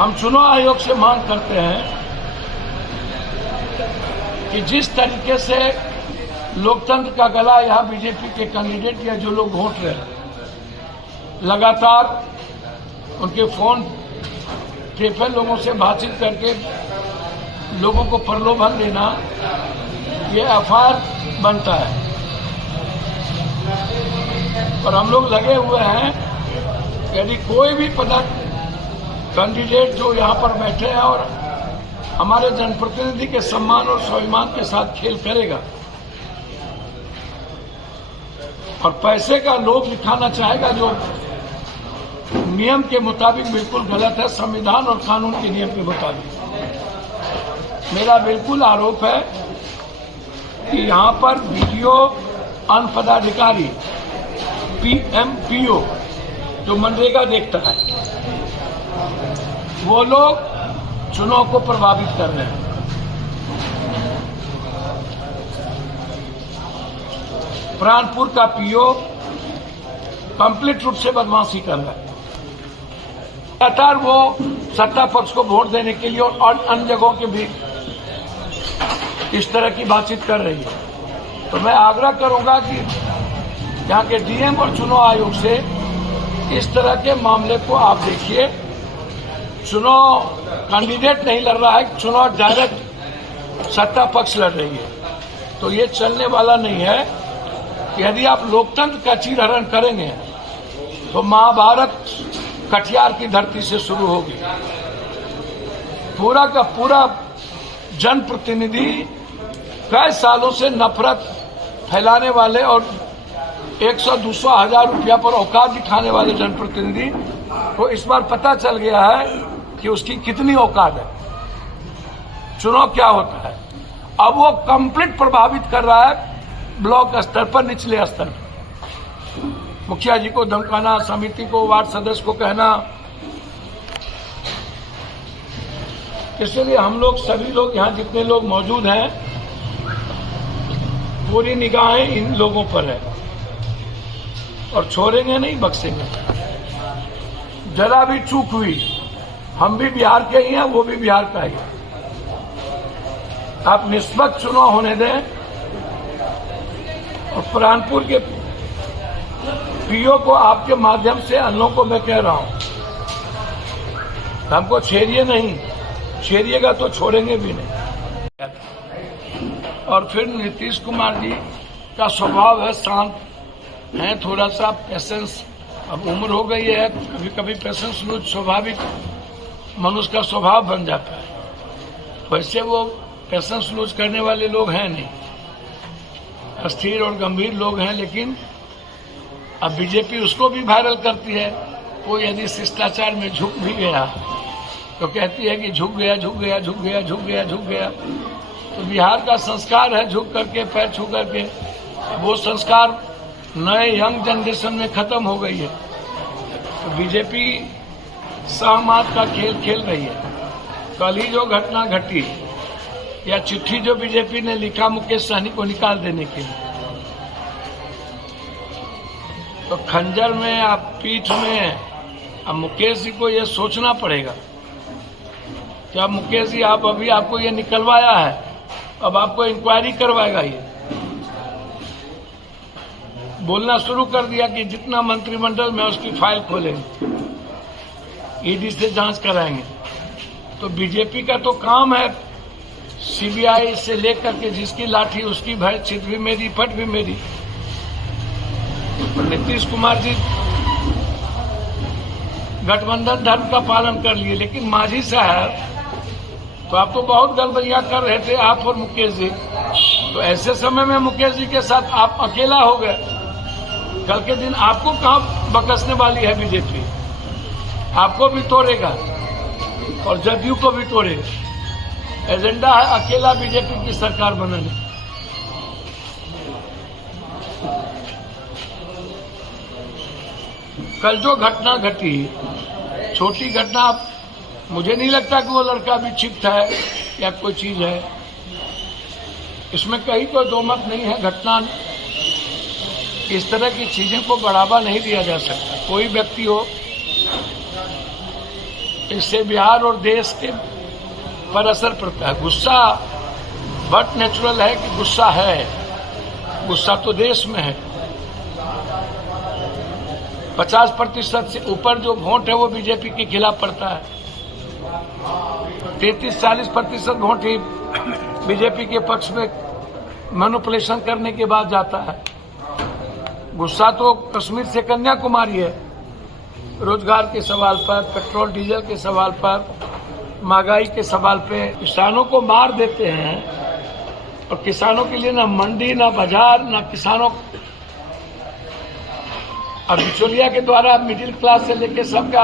हम चुनाव आयोग से मांग करते हैं कि जिस तरीके से लोकतंत्र का गला यहाँ बीजेपी के कैंडिडेट या जो लोग वोट रहे हैं लगातार उनके फोन टेप लोगों से बातचीत करके लोगों को प्रलोभन देना, ये एफआईआर बनता है। और हम लोग लगे हुए हैं, यदि कोई भी पदक कैंडिडेट जो यहाँ पर बैठे हैं और हमारे जनप्रतिनिधि के सम्मान और स्वाभिमान के साथ खेल करेगा और पैसे का लोभ दिखाना चाहेगा, जो नियम के मुताबिक बिल्कुल गलत है, संविधान और कानून के नियम के मुताबिक। मेरा बिल्कुल आरोप है कि यहाँ पर वीडियो अनपदाधिकारी पीएमपीओ जो मनरेगा देखता है, वो लोग चुनाव को प्रभावित कर रहे हैं। प्राणपुर का पीओ कंप्लीट रूप से बदमाशी कर रहा है। लगातार वो सत्ता पक्ष को वोट देने के लिए और अन्य जगहों के भी इस तरह की बातचीत कर रही है। तो मैं आग्रह करूंगा कि यहाँ के डीएम और चुनाव आयोग से इस तरह के मामले को आप देखिए। चुनाव कैंडिडेट नहीं लड़ रहा है, चुनाव डायरेक्ट सत्ता पक्ष लड़ रही है। तो ये चलने वाला नहीं है कि यदि आप लोकतंत्र का चीरहरण करेंगे तो महाभारत कटियार की धरती से शुरू होगी। पूरा का पूरा जनप्रतिनिधि कई सालों से नफरत फैलाने वाले और 100-200 हजार रुपया पर औकात दिखाने वाले जनप्रतिनिधि को इस बार पता चल गया है कि उसकी कितनी औकात है, चुनाव क्या होता है। अब वो कंप्लीट प्रभावित कर रहा है ब्लॉक स्तर पर, निचले स्तर पर। मुखिया जी को धमकाना, समिति को, वार्ड सदस्य को कहना। इसलिए हम लोग सभी लोग यहाँ जितने लोग मौजूद हैं, पूरी निगाहें इन लोगों पर है और छोड़ेंगे नहीं, बख्शेंगे। जरा भी चूक हुई, हम भी बिहार के ही हैं, वो भी बिहार का ही है। आप निष्पक्ष चुनाव होने दें। और प्राणपुर के पीओ को आपके माध्यम से अन्नों को मैं कह रहा हूं, हमको छेड़िए नहीं, छेड़िएगा तो छोड़ेंगे भी नहीं। और फिर नीतीश कुमार जी का स्वभाव है शांत है, थोड़ा सा पेशेंस, अब उम्र हो गई है, कभी कभी पेशेंस लूज स्वाभाविक मनुष्य का स्वभाव बन जाता है। वैसे वो पेशेंस लूज करने वाले लोग हैं नहीं, अस्थिर और गंभीर लोग हैं। लेकिन अब बीजेपी उसको भी वायरल करती है। वो यदि शिष्टाचार में झुक भी गया तो कहती है कि झुक गया, झुक गया, झुक गया, झुक गया, झुक गया। तो बिहार का संस्कार है झुक करके, पैर छू करके। वो संस्कार नए यंग जनरेशन में खत्म हो गई है। तो बीजेपी सहमत का खेल खेल रही है। कल ही जो घटना घटी या चिट्ठी जो बीजेपी ने लिखा मुकेश सहनी को निकाल देने के लिए, तो खंजर में, आप पीठ में, अब मुकेश जी को ये सोचना पड़ेगा कि अब मुकेश जी आप अभी आपको ये निकलवाया है, अब आपको इंक्वायरी करवाएगा। ये बोलना शुरू कर दिया कि जितना मंत्रिमंडल में उसकी फाइल खोलेंगे, ईडी से जांच कराएंगे। तो बीजेपी का तो काम है सीबीआई से लेकर के जिसकी लाठी उसकी भैंस, चित भी मेरी, पट भी मेरी। नीतीश कुमार जी गठबंधन धर्म का पालन कर लिए, लेकिन मांझी साहब तो आप तो बहुत गलबैया कर रहे थे, आप और मुकेश जी। तो ऐसे समय में मुकेश जी के साथ आप अकेला हो गए। कल के दिन आपको कहां बकसने वाली है बीजेपी, आपको भी तोड़ेगा और जदयू को भी तोड़ेगा। एजेंडा है अकेला बीजेपी की सरकार बनाने। कल जो घटना घटी, छोटी घटना, मुझे नहीं लगता कि वो लड़का भी चिप्ट है या कोई चीज है, इसमें कहीं कोई दो मत नहीं है। घटना, इस तरह की चीजें को बढ़ावा नहीं दिया जा सकता। कोई व्यक्ति हो इससे बिहार और देश के पर असर पड़ता है। गुस्सा बट नेचुरल है कि गुस्सा है, गुस्सा तो देश में है। 50% से ऊपर जो वोट है वो बीजेपी के खिलाफ पड़ता है। 33-40% वोट ही बीजेपी के पक्ष में मैनिपुलेशन करने के बाद जाता है। गुस्सा तो कश्मीर से कन्याकुमारी है, रोजगार के सवाल पर, पेट्रोल डीजल के सवाल पर, महंगाई के सवाल पे किसानों को मार देते हैं। और किसानों के लिए ना मंडी, ना बाजार, ना किसानों, और बिचौलिया के द्वारा मिडिल क्लास से लेकर सबका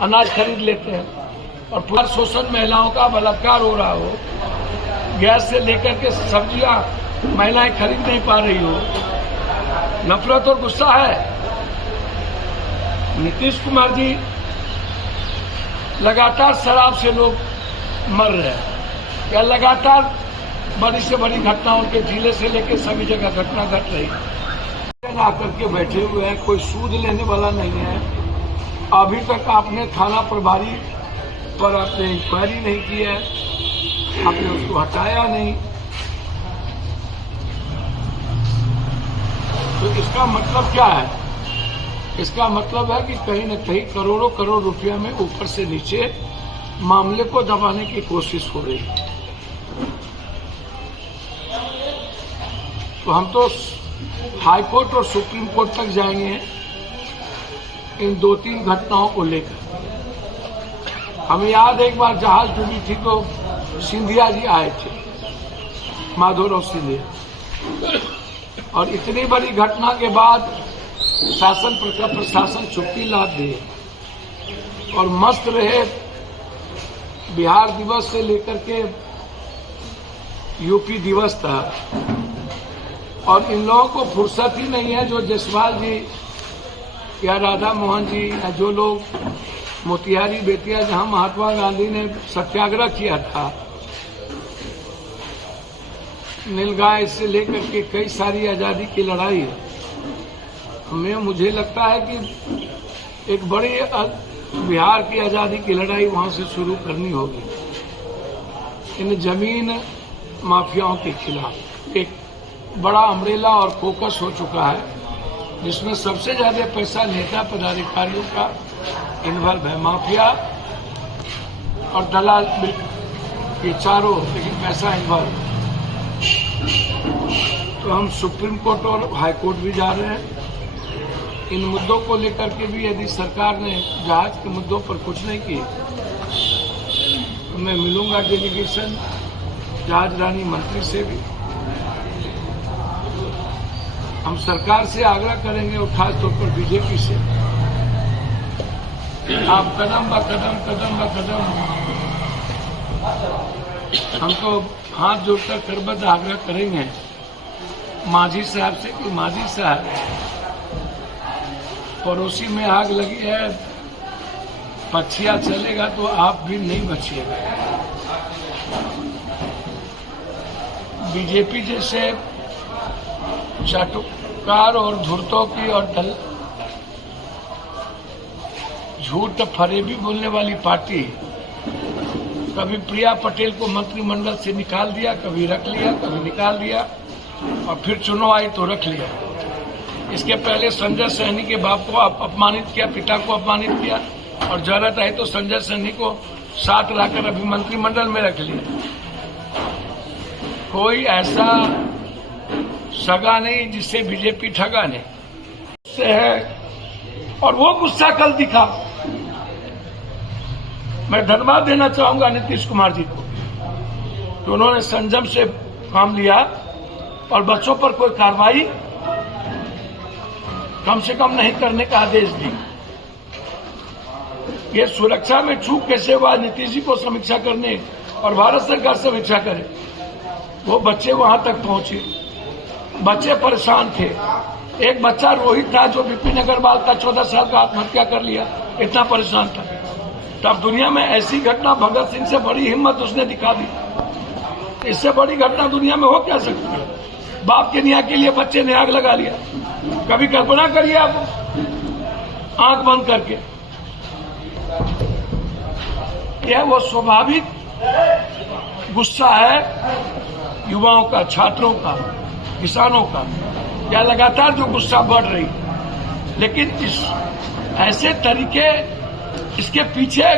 अनाज खरीद लेते हैं। और पूरा शोषण, महिलाओं का बलात्कार हो रहा हो, गैस से लेकर के सब्जियां महिलाएं खरीद नहीं पा रही हो, नफरत और गुस्सा है। नीतीश कुमार जी लगातार शराब से लोग मर रहे हैं, या लगातार बड़ी से बड़ी घटना उनके जिले से लेकर सभी जगह घटना घट रही है। आकर के बैठे हुए हैं, कोई सूद लेने वाला नहीं है। अभी तक आपने थाना प्रभारी पर आपने इंक्वायरी नहीं की है, आपने उसको हटाया नहीं। तो इसका मतलब क्या है? इसका मतलब है कि कहीं न कहीं करोड़ों करोड़ रुपया में ऊपर से नीचे मामले को दबाने की कोशिश हो रही है। तो हम तो हाई कोर्ट और सुप्रीम कोर्ट तक जाएंगे इन 2-3 घटनाओं को लेकर। हमें याद है एक बार जहाज डूबी थी तो सिंधिया जी आए थे, माधवराव सिंधिया, और इतनी बड़ी घटना के बाद प्रशासन छुट्टी ला दिए और मस्त रहे। बिहार दिवस से लेकर के यूपी दिवस था, और इन लोगों को फुर्सत ही नहीं है। जो जसवाल जी या राधा मोहन जी या जो लोग मोतिहारी बेतिया, जहां महात्मा गांधी ने सत्याग्रह किया था, नीलगाय से लेकर के कई सारी आजादी की लड़ाई में, मुझे लगता है कि एक बड़ी बिहार की आजादी की लड़ाई वहां से शुरू करनी होगी। इन जमीन माफियाओं के खिलाफ एक बड़ा अम्ब्रेला और फोकस हो चुका है, जिसमें सबसे ज्यादा पैसा नेता पदाधिकारियों का इन्वॉल्व है। माफिया और दलाल ये चारों, लेकिन पैसा इन्वॉल्व। तो हम सुप्रीम कोर्ट और हाई कोर्ट भी जा रहे हैं इन मुद्दों को लेकर के भी। यदि सरकार ने जहाज के मुद्दों पर कुछ नहीं की तो मैं मिलूंगा डेलीगेशन जहाज रानी मंत्री से भी। हम सरकार से आग्रह करेंगे और खासतौर पर बीजेपी से, आप कदम ब कदम हम तो हाथ जोड़कर करबद्ध आग्रह करेंगे मांझी साहब से कि मांझी साहब, पड़ोसी में आग लगी है, पछिया चलेगा तो आप भी नहीं बचिएगा। बीजेपी जैसे चाटुकार और धूर्तों की और झूठ फरेबी बोलने वाली पार्टी, कभी प्रिया पटेल को मंत्रिमंडल से निकाल दिया, कभी रख लिया, कभी निकाल दिया, और फिर चुनाव आई तो रख लिया। इसके पहले संजय सहनी के बाप को अपमानित किया, पिता को अपमानित किया, और जरूरत आई तो संजय सहनी को साथ लाकर अभी मंत्रिमंडल में रख लिया। कोई ऐसा सगा नहीं जिससे बीजेपी ठगा नहीं से है, और वो गुस्सा कल दिखा। मैं धन्यवाद देना चाहूंगा नीतीश कुमार जी को, तो उन्होंने संयम से काम लिया और बच्चों पर कोई कार्रवाई कम से कम नहीं करने का आदेश दिया। ये सुरक्षा में चूक कैसे हुआ, नीतीश जी को समीक्षा करने और भारत सरकार समीक्षा करे। वो बच्चे वहां तक पहुंचे, बच्चे परेशान थे। एक बच्चा रोहित था जो विपिन अग्रवाल का 14 साल का आत्महत्या कर लिया, इतना परेशान था। तब दुनिया में ऐसी घटना, भगत सिंह से बड़ी हिम्मत उसने दिखा दी। इससे बड़ी घटना दुनिया में हो क्या सकती है? बाप के न्याय के लिए बच्चे ने आग लगा लिया। कभी कल्पना करिए आप आंख बंद करके। यह वो स्वाभाविक गुस्सा है युवाओं का, छात्रों का, किसानों का। यह लगातार जो गुस्सा बढ़ रही, लेकिन इस ऐसे तरीके, इसके पीछे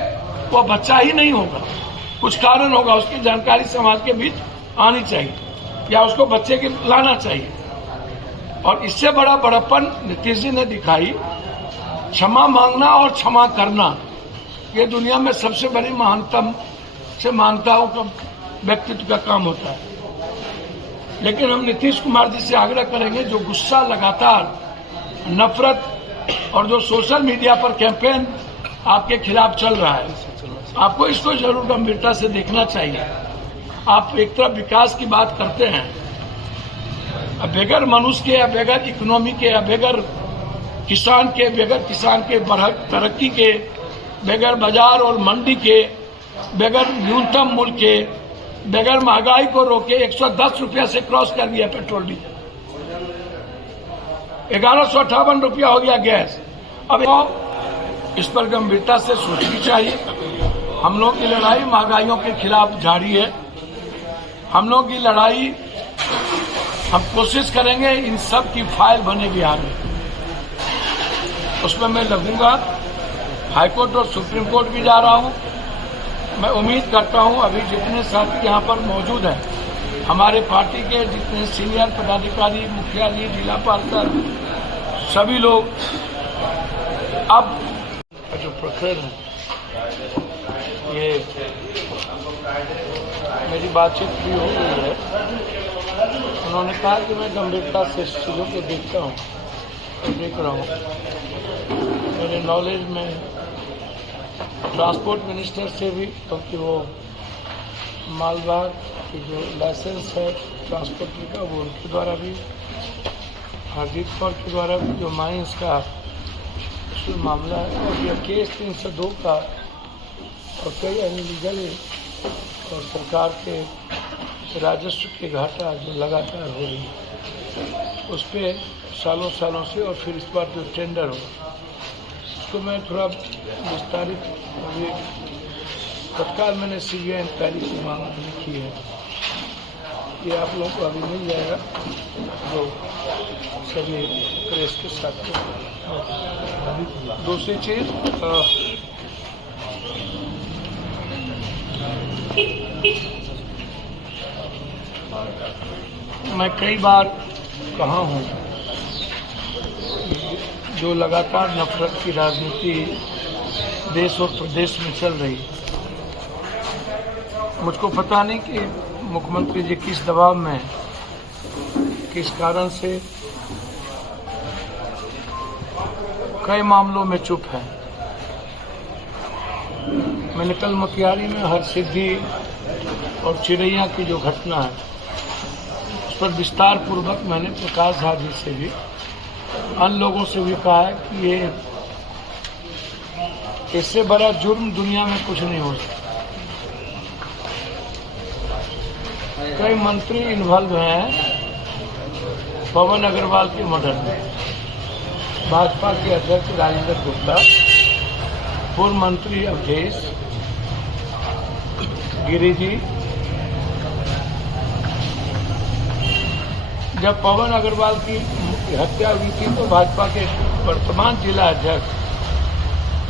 वो बच्चा ही नहीं होगा, कुछ कारण होगा, उसकी जानकारी समाज के बीच आनी चाहिए या उसको बच्चे के लाना चाहिए। और इससे बड़ा बड़प्पन नीतीश जी ने दिखाई। क्षमा मांगना और क्षमा करना ये दुनिया में सबसे बड़ी महानतम से महानताओं का व्यक्तित्व का काम होता है। लेकिन हम नीतीश कुमार जी से आग्रह करेंगे, जो गुस्सा लगातार, नफरत और जो सोशल मीडिया पर कैंपेन आपके खिलाफ चल रहा है, आपको इसको जरूर गंभीरता से देखना चाहिए। आप एक तरफ विकास की बात करते हैं, बगैर मनुष्य के या बगैर इकोनॉमी के या बगैर किसान के, बगैर किसान के तरक्की के, बगैर बाजार और मंडी के, बगैर न्यूनतम मूल्य के, बगैर महंगाई को रोके 110 रुपया से क्रॉस कर दिया पेट्रोल डीजल, 1158 रुपया हो गया गैस। अब इस पर गंभीरता से सोचनी चाहिए। हम लोग की लड़ाई महंगाइयों के खिलाफ जारी है। हम लोग की लड़ाई, हम कोशिश करेंगे इन सब की फाइल बने बिहार में, उसमें मैं लगूंगा। हाईकोर्ट और सुप्रीम कोर्ट भी जा रहा हूं। मैं उम्मीद करता हूं अभी जितने साथी यहाँ पर मौजूद हैं, हमारे पार्टी के जितने सीनियर पदाधिकारी, मुखिया जी, जिला पार्षद, सभी लोग अब जो प्रखर है, ये मेरी बातचीत भी हो गई है। उन्होंने कहा कि मैं गंभीरता से इस चीज़ों को देखता हूँ और देख रहा हूँ। मेरे नॉलेज में ट्रांसपोर्ट मिनिस्टर से भी, क्योंकि वो मालवाहक की जो लाइसेंस है ट्रांसपोर्ट का, वो उनके द्वारा भी, हरदीप कौर के द्वारा भी, जो माइंस का उसमें मामला है, और यह केस 302 का और कई अनलीगल और सरकार के राजस्व के घाटा जो लगातार हो रही है, उस पर सालों से, और फिर इस बार जो टेंडर हो, उसको मैं थोड़ा विस्तारित, अभी तत्काल मैंने CBI इंक्वायरी की मांग लिखी है। ये आप लोगों को अभी मिल जाएगा, जो सभी प्रेस के साथ। दूसरी चीज, मैं कई बार कहा हूँ, जो लगातार नफरत की राजनीति देश और प्रदेश में चल रही, मुझको पता नहीं कि मुख्यमंत्री जी किस दबाव में, किस कारण से कई मामलों में चुप है। मैंने कल मकियारी में हरसिद्धि और चिड़ैया की जो घटना है, उस पर विस्तार पूर्वक मैंने प्रकाश झा जी से भी, अन्य लोगों से भी कहा है कि ये इससे बड़ा जुर्म दुनिया में कुछ नहीं हो सकता। कई मंत्री इन्वॉल्व हैं पवन अग्रवाल के मर्डर में। भाजपा के अध्यक्ष राजेंद्र गुप्ता, पूर्व मंत्री अवधेश गिरी जी, जब पवन अग्रवाल की हत्या हुई थी तो भाजपा के वर्तमान जिला अध्यक्ष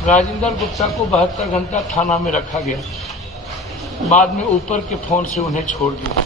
राजेंद्र गुप्ता को 72 घंटा थाना में रखा गया, बाद में ऊपर के फोन से उन्हें छोड़ दिया।